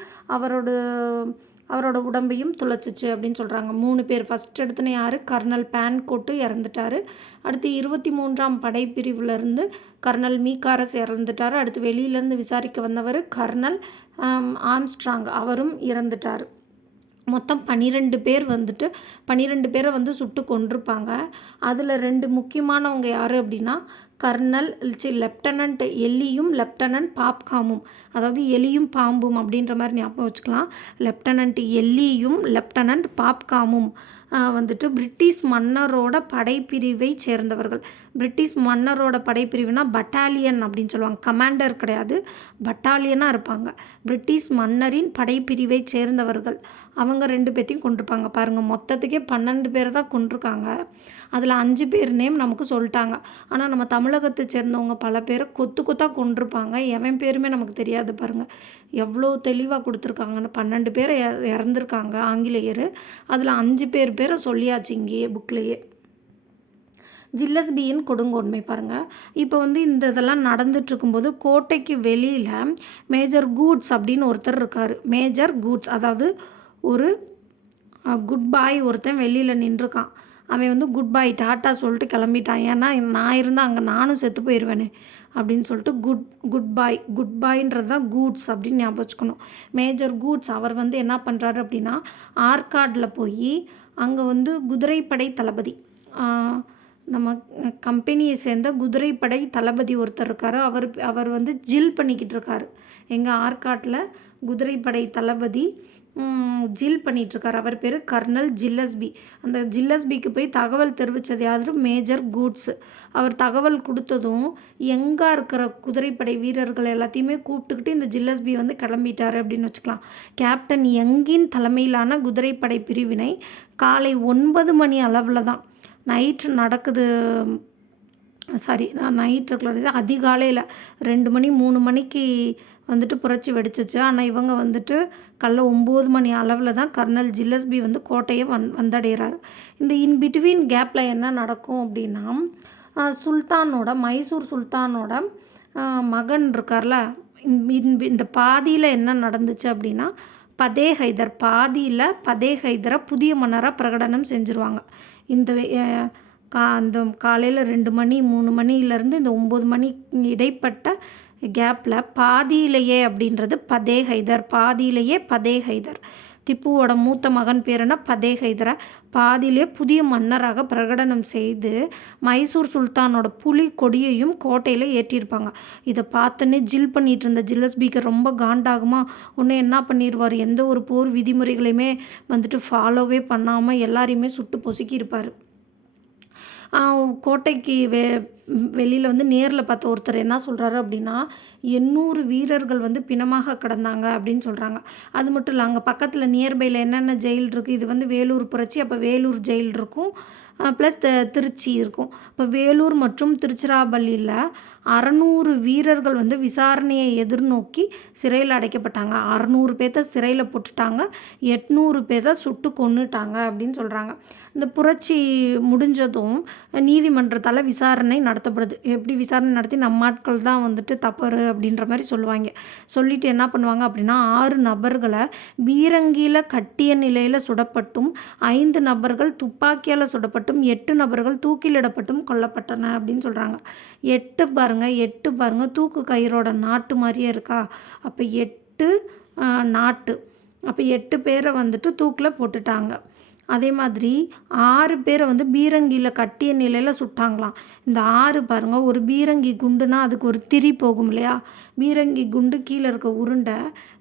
அவரோட உடம்பையும் துளைச்சிச்சு அப்படின்னு சொல்கிறாங்க. 3 பேர். ஃபஸ்ட் எடுத்துன்னு யார்? கர்னல் பேன்கோட்டு இறந்துட்டார். அடுத்து 23ஆம் படைப்பிரிவுலேருந்து கர்னல் மீகாரஸ் இறந்துட்டார். அடுத்து வெளியிலேருந்து விசாரிக்க வந்தவர் கர்னல் ஆம்ஸ்ட்ராங், அவரும் இறந்துட்டார். மொத்தம் 12 பேர் வந்துட்டு 12 பேரை வந்து சுட்டு கொண்டிருப்பாங்க. அதில் 2 முக்கியமானவங்க யார் அப்படின்னா லெப்டனன்ட் எல்லியும் லெப்டனன்ட் பாப்காமும். அதாவது எலியும் பாம்பும் அப்படின்ற மாதிரி ஞாபகம் வச்சுக்கலாம். லெப்டனன்ட் எல்லியும் லெப்டனன்ட் பாப்காமும் வந்துட்டு பிரிட்டிஷ் மன்னரோட படைப்பிரிவை சேர்ந்தவர்கள். பிரிட்டிஷ் மன்னரோட படைப்பிரிவுனா பட்டாலியன் அப்படின்னு சொல்லுவாங்க. கமாண்டர் கிடையாது, பட்டாலியனாக இருப்பாங்க. பிரிட்டிஷ் மன்னரின் படைப்பிரிவை சேர்ந்தவர்கள். அவங்க 2 பேர்த்தையும் கொண்டிருப்பாங்க. பாருங்கள், மொத்தத்துக்கே 12 பேர் தான் கொண்டிருக்காங்க. அதில் 5 பேர் நேம் நமக்கு சொல்லிட்டாங்க. ஆனால் நம்ம தமிழகத்தை சேர்ந்தவங்க பல பேரை கொத்தாக கொண்டிருப்பாங்க. எவன் பேருமே நமக்கு தெரியாது. பாருங்கள் எவ்வளோ தெளிவாக கொடுத்துருக்காங்கன்னு. 12 பேர் இறந்துருக்காங்க ஆங்கிலேயர். அதில் 5 பேரை சொல்லியாச்சு இங்கேயே புக்லேயே. ஜில்லஸ்பியின் கொடுங்கோன்மை பாருங்கள். இப்போ வந்து இந்த இதெல்லாம் நடந்துட்டுருக்கும்போது கோட்டைக்கு வெளியில் மேஜர் கூட்ஸ் அப்படின்னு ஒருத்தர் இருக்கார். மேஜர் கூட்ஸ் அதாவது ஒரு குட் பாய் ஒருத்தன் வெளியில் நின்றுருக்கான். அவன் வந்து குட் பாய் டாட்டா சொல்லிட்டு கிளம்பிட்டான். ஏன்னா நான் இருந்தால் அங்கே நானும் செத்து போயிடுவேனே அப்படின்னு சொல்லிட்டு குட் பாய்ன்றது தான் கூட்ஸ் அப்படின்னு ஞாபகம் வச்சுக்கணும். மேஜர் கூட்ஸ் அவர் வந்து என்ன பண்ணுறாரு அப்படின்னா ஆர்காடில் போய் அங்கே வந்து குதிரைப்படை தளபதி, நம்ம கம்பெனியை சேர்ந்த குதிரைப்படை தளபதி ஒருத்தர் இருக்கார். அவர் வந்து ஜில் பண்ணிக்கிட்டு இருக்கார். எங்கள் ஆர்காட்டில் குதிரைப்படை தளபதி ஜில் பண்ணிகிட்ருக்கார். அவர் பேர் கர்னல் ஜில்லஸ்பி. அந்த ஜில்லஸ்பிக்கு போய் தகவல் தெரிவித்தது யார்? Major goods. அவர் தகவல் கொடுத்ததும் எங்கே இருக்கிற குதிரைப்படை வீரர்கள் எல்லாத்தையுமே கூப்பிட்டுக்கிட்டு இந்த ஜில்லஸ்பி வந்து கிளம்பிட்டார் அப்படின்னு வச்சுக்கலாம். கேப்டன் யங்கின் தலைமையிலான குதிரைப்படை பிரிவினை காலை 9 மணி அளவில் தான் நைட்டு நடக்குது. நைட்டு இருக்கிறது அதிகாலையில் 2 மணி 3 மணிக்கு வந்துட்டு புரட்சி வெடிச்சிச்சு. ஆனால் இவங்க வந்துட்டு காலைல 9 மணி அளவில் தான் கர்னல் ஜில்லஸ்பி வந்து கோட்டையை வந்தடைகிறார். இந்த இன் பிட்வீன் கேப்பில் என்ன நடக்கும் அப்படின்னா, மைசூர் சுல்தானோட மகன் இருக்கார்ல, இந்த பாதியில் என்ன நடந்துச்சு அப்படின்னா, பதே ஹைதரை புதிய மன்னராக பிரகடனம் செஞ்சுருவாங்க. அந்த காலையில் 2 மணி 3 மணிலேருந்து இந்த 9 மணி இடைப்பட்ட கேப்பில் பாதியிலேயே அப்படின்றது பதே ஹைதர். திப்புவோட மூத்த மகன் பேர் என்ன, பதே ஹைதரை பாதியிலே புதிய மன்னராக பிரகடனம் செய்து மைசூர் சுல்தானோட புலி கொடியையும் கோட்டையில் ஏற்றியிருப்பாங்க. இதை பார்த்தோன்னே பண்ணிட்டு இருந்த ஜில்லஸ்பிக்கு ரொம்ப காண்டாகுமா, ஒன்று என்ன பண்ணிடுவார், எந்த ஒரு போர் விதிமுறைகளையுமே வந்துட்டு ஃபாலோவே பண்ணாமல் எல்லாரையுமே சுட்டு பொசுக்கியிருப்பார். கோட்டைக்கு வெளியில் வந்து நேரில் பார்த்த ஒருத்தர் என்ன சொல்கிறாரு அப்படின்னா, 800 வீரர்கள் வந்து பிணமாக கிடந்தாங்க அப்படின்னு சொல்கிறாங்க. அது மட்டும் இல்லை, அங்கே பக்கத்தில் நியர்பையில் என்னென்ன ஜெயில் இருக்குது, இது வந்து வேலூர் புரட்சி, அப்போ வேலூர் ஜெயில் இருக்கும், ப்ளஸ் திருச்சி இருக்கும். இப்போ வேலூர் மற்றும் திருச்சிராப்பள்ளியில் 600 வீரர்கள் வந்து விசாரணையை எதிர்நோக்கி சிறையில் அடைக்கப்பட்டாங்க. 600 பேர்த்த சிறையில் போட்டுட்டாங்க, 800 பேர்த்த சுட்டு கொன்னுட்டாங்க அப்படின்னு சொல்கிறாங்க. இந்த புரட்சி முடிஞ்சதும் நீதிமன்றத்தால் விசாரணை நடத்தப்படுது. எப்படி விசாரணை நடத்தி நம்ம ஆட்கள் தான் வந்துட்டு தவறு அப்படின்ற மாதிரி சொல்லிட்டு என்ன பண்ணுவாங்க அப்படின்னா, 6 நபர்களை பீரங்கியில் கட்டிய நிலையில் சுடப்பட்டும், 5 நபர்கள் துப்பாக்கியால் சுடப்பட்டும், 8 நபர்கள் தூக்கிலிடப்பட்டும் கொல்லப்பட்டன அப்படின்னு சொல்கிறாங்க. 8 பாருங்க தூக்கு கயிறோட நாட்டு மாதிரியே இருக்கா. அப்போ 8 நாட்டு, அப்போ 8 பேரை வந்துட்டு தூக்கில் போட்டுட்டாங்க. அதே மாதிரி 6 பேரை வந்து பீரங்கியில் கட்டிய நிலையில் சுட்டாங்களாம். இந்த 6 பாருங்கள், ஒரு பீரங்கி குண்டுனா அதுக்கு ஒரு திரி போகும் இல்லையா, பீரங்கி குண்டு கீழே இருக்க உருண்டை,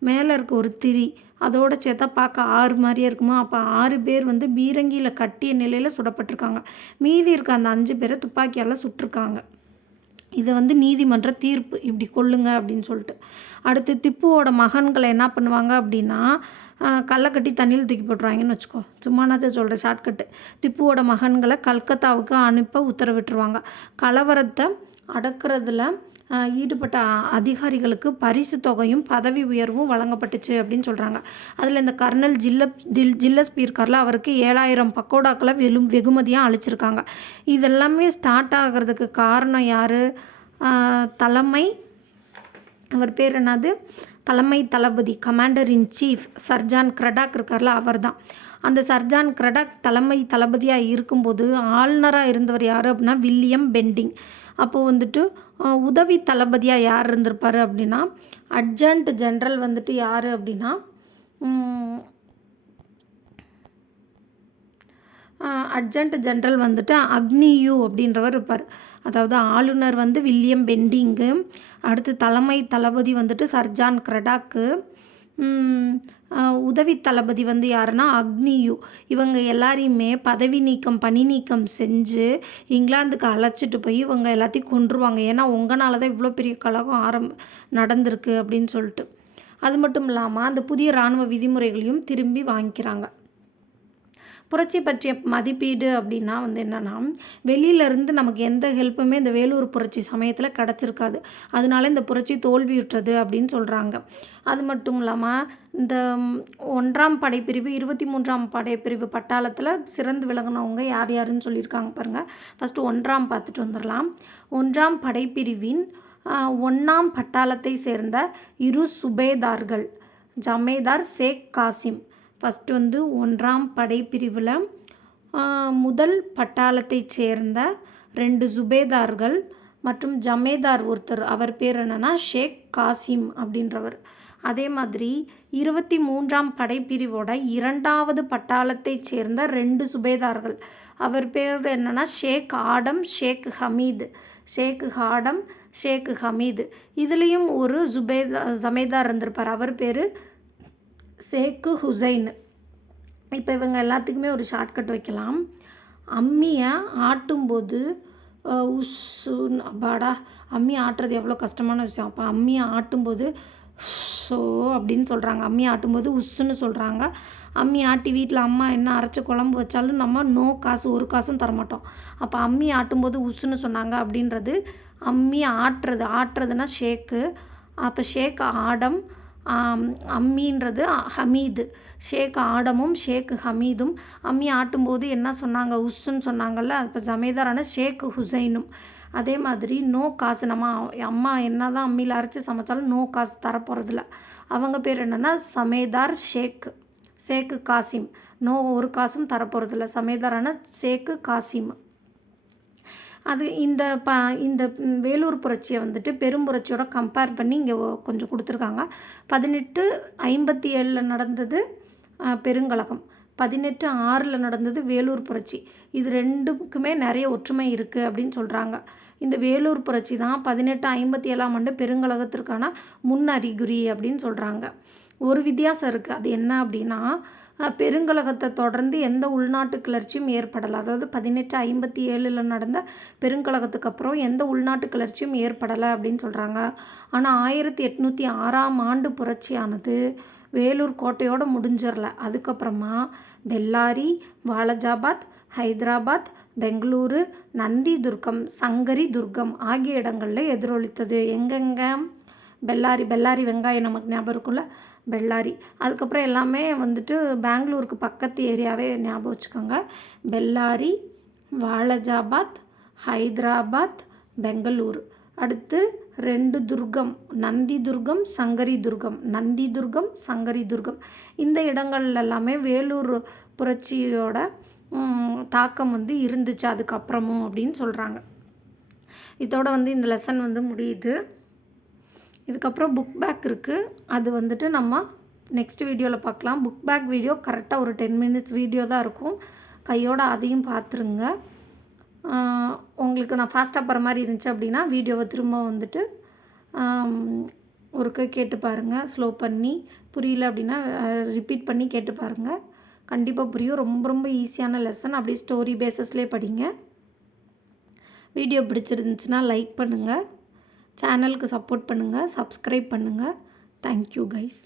மேலே இருக்க ஒரு திரி, அதோடு சேர்த்தா பார்க்க 6 மாதிரியே இருக்குமா. அப்போ 6 பேர் வந்து பீரங்கியில் கட்டிய நிலையில் சுடப்பட்டிருக்காங்க. மீதி இருக்க அந்த 5 பேரை துப்பாக்கியால் சுட்டிருக்காங்க. இதை வந்து நீதிமன்ற தீர்ப்பு, இப்படி கொல்லுங்க அப்படின்னு சொல்லிட்டு. அடுத்து திப்புவோட மகன்களை என்ன பண்ணுவாங்க அப்படின்னா, கல்லை கட்டி தண்ணியில் தூக்கி போட்டுருவாங்கன்னு வச்சுக்கோ, சும்மானாச்சும் சொல்கிறேன் ஷார்ட்கட்டு. திப்புவோட மகன்களை கல்கத்தாவுக்கு அனுப்ப உத்தரவிட்டுருவாங்க. கலவரத்தை அடக்கிறதுல ஈடுபட்ட அதிகாரிகளுக்கு பரிசு தொகையும் பதவி உயர்வும் வழங்கப்பட்டுச்சு அப்படின்னு சொல்கிறாங்க. அதில் இந்த கர்னல் ஜில்லஸ்பி இருக்கார்ல, அவருக்கு 7000 பக்கோடாக்களை வெகுமதியாக அளிச்சிருக்காங்க. இதெல்லாமே ஸ்டார்ட் ஆகிறதுக்கு காரணம் யார், அவர் பேர் என்னது, தலைமை தளபதி commander in chief sir John Cradock இருக்கார்ல, அவர் தான். அந்த சர்ஜான் கிரடாக் தலைமை தளபதியாக இருக்கும்போது ஆளுநராக இருந்தவர் யார் அப்படின்னா வில்லியம் பெண்டிங். அப்போது வந்துட்டு உதவி தளபதியாக யார் இருந்திருப்பார் அப்படின்னா, அட்ஜண்ட் ஜென்ரல் வந்துட்டு யார் அப்படின்னா அட்ஜண்ட் ஜென்ரல் வந்துட்டு அக்னியூ அப்படின்றவர் இருப்பார். அதாவது ஆளுநர் வந்து வில்லியம் பெண்டிங்கு, அடுத்து தலைமை தளபதி வந்துட்டு சர்ஜான் கிரடாக்கு, உதவி தளபதி வந்து யாருன்னா அக்னியூ. இவங்க எல்லாரையுமே பணி நீக்கம் செஞ்சு இங்கிலாந்துக்கு அழைச்சிட்டு போய் இவங்க எல்லாத்தையும் கொன்றுவாங்க. ஏன்னா உங்களால தான் இவ்வளோ பெரிய கலகம் நடந்திருக்கு அப்படின்னு சொல்லிட்டு. அது மட்டும் இல்லாமல் அந்த புதிய இராணுவ விதிமுறைகளையும் திரும்பி வாங்கிக்கிறாங்க. புரட்சி பற்றிய மதிப்பீடு அப்படின்னா வந்து என்னென்னா, வெளியிலேருந்து நமக்கு எந்த ஹெல்ப்புமே இந்த வேலூர் புரட்சி சமயத்தில் கிடச்சிருக்காது. அதனால இந்த புரட்சி தோல்வியுற்றது அப்படின்னு சொல்கிறாங்க. அது மட்டும் இல்லாமல் இந்த 1ஆம் படைப்பிரிவு 23ஆம் படைப்பிரிவு பட்டாளத்தில் சிறந்து விளங்கினவங்க யார் யாருன்னு சொல்லியிருக்காங்க பாருங்கள். ஃபஸ்ட்டு 1ஆம் பார்த்துட்டு வந்துடலாம். 1ஆம் படைப்பிரிவின் 1ஆம் பட்டாளத்தை சேர்ந்த 2 சுபேதார்கள், ஜமேதார் ஷேக் காசிம். ஃபஸ்ட்டு வந்து 1ஆம் படைப்பிரிவில் முதல் பட்டாளத்தை சேர்ந்த 2 சுபேதார்கள் மற்றும் ஜமேதார் ஒருத்தர், அவர் பேர் என்னென்னா ஷேக் காசிம் அப்படின்றவர். அதே மாதிரி 23ஆம் படைப்பிரிவோட 2வது பட்டாளத்தை சேர்ந்த 2 சுபேதார்கள், அவர் பேர் என்னென்னா ஷேக் ஆடம் ஷேக் ஹமீது. இதுலேயும் ஒரு ஜமேதார் இருந்திருப்பார், அவர் பேர் ஷேக்கு ஹுசைன். இப்போ இவங்க எல்லாத்துக்குமே ஒரு ஷார்ட்கட் வைக்கலாம். அம்மியை ஆட்டும்போது அம்மி ஆட்டுறது எவ்வளோ கஷ்டமான விஷயம். அப்போ அம்மியை ஆட்டும்போது ஸோ அப்படின்னு சொல்கிறாங்க, அம்மி ஆட்டும்போது உஸ்ஸுன்னு சொல்கிறாங்க. அம்மி ஆட்டி வீட்டில் அம்மா என்ன அரைச்சி குழம்பு வச்சாலும் நம்ம காசு ஒரு காசும் தரமாட்டோம். அப்போ அம்மி ஆட்டும்போது உஸ்ஸுன்னு சொன்னாங்க அப்படின்றது. அம்மி ஆட்டுறதுனா ஷேக்கு, அப்போ ஷேக் ஆடம், அம்மின்றது ஹமீது. ஷேக் ஆடமும் ஷேக் ஹமீதும் அம்மி ஆட்டும்போது என்ன சொன்னாங்க, உஸ்ஸுன்னு சொன்னாங்கல்ல. இப்போ ஜமீதாரான ஷேக் ஹுசைனும். அதே மாதிரி நோ காசு, நம்ம அம்மா என்ன தான் அம்மியில் அரைச்சி சமைச்சாலும் நோ காசு தரப்போகிறதில்ல. அவங்க பேர் என்னென்னா சமேதார் ஷேக்கு காசிம். நோ ஒரு காசும் தரப்போகிறதில்ல. சமேதாரான ஷேக்கு காசிம். அது இந்த வேலூர் புரட்சியை வந்துட்டு பெரும்புரட்சியோட கம்பேர் பண்ணி இங்கே கொஞ்சம் கொடுத்துருக்காங்க. 1857 நடந்தது பெருங்கலகம், 1806 நடந்தது வேலூர் புரட்சி. இது ரெண்டுக்குமே நிறைய ஒற்றுமை இருக்குது அப்படின்னு சொல்கிறாங்க. இந்த வேலூர் புரட்சி தான் 1857ஆம் ஆண்டு பெருங்கலகத்திற்கான முன் அறிகுறி அப்படின்னு சொல்கிறாங்க. ஒரு வித்தியாசம் இருக்குது. அது என்ன அப்படின்னா, பெருங்கலகத்தை தொடர்ந்து எந்த உள்நாட்டு கிளர்ச்சியும் ஏற்படலை. அதாவது 1857 நடந்த பெருங்கலகத்துக்கு அப்புறம் எந்த உள்நாட்டு கிளர்ச்சியும் ஏற்படலை அப்படின்னு சொல்கிறாங்க. ஆனால் 1806ஆம் ஆண்டு புரட்சியானது வேலூர் கோட்டையோடு முடிஞ்சிடல. அதுக்கப்புறமா பெல்லாரி, வாலஜாபாத், ஹைதராபாத், பெங்களூரு, நந்தி துர்க்கம், சங்கரி துர்க்கம் ஆகிய இடங்களில் எதிரொலித்தது. எங்கெங்கே? பெல்லாரி வெங்காயம் நமக்கு ஞாபகம் இருக்கும்ல, பெல்லாரி. அதுக்கப்புறம் எல்லாமே வந்துட்டு பெங்களூருக்கு பக்கத்து ஏரியாவே ஞாபகம் வச்சுக்கோங்க. பெல்லாரி, வாலஜாபாத், ஹைதராபாத், பெங்களூரு. அடுத்து 2 துர்க்கம், நந்தி துர்க்கம், சங்கரி துர்க்கம். இந்த இடங்கள் எல்லாமே வேலூர் புரட்சியோட தாக்கம் வந்து இருந்துச்சு அதுக்கப்புறமும் அப்படின்னு சொல்கிறாங்க. இதோட வந்து இந்த லெசன் வந்து முடியுது. இதுக்கப்புறம் புக் பேக் இருக்குது. அது வந்துட்டு நம்ம நெக்ஸ்ட் வீடியோவில் பார்க்கலாம். புக் பேக் வீடியோ கரெக்டாக ஒரு 10 மினிட்ஸ் வீடியோ தான் இருக்கும். கையோட அதையும் பார்த்துருங்க. உங்களுக்கு நான் ஃபாஸ்ட்டாக போகிற மாதிரி இருந்துச்சு அப்படின்னா வீடியோவை திரும்ப வந்துட்டு ஒருக்க கேட்டு பாருங்கள். ஸ்லோ பண்ணி புரியல அப்படின்னா ரிப்பீட் பண்ணி கேட்டு பாருங்கள். கண்டிப்பாக புரியும். ரொம்ப ரொம்ப ஈஸியான லெசன். அப்படியே ஸ்டோரி பேஸஸ்லேயே படிங்க. வீடியோ பிடிச்சிருந்துச்சுன்னா லைக் பண்ணுங்கள், சேனலுக்கு சப்போர்ட் பண்ணுங்கள், சப்ஸ்கிரைப் பண்ணுங்கள். Thank you guys.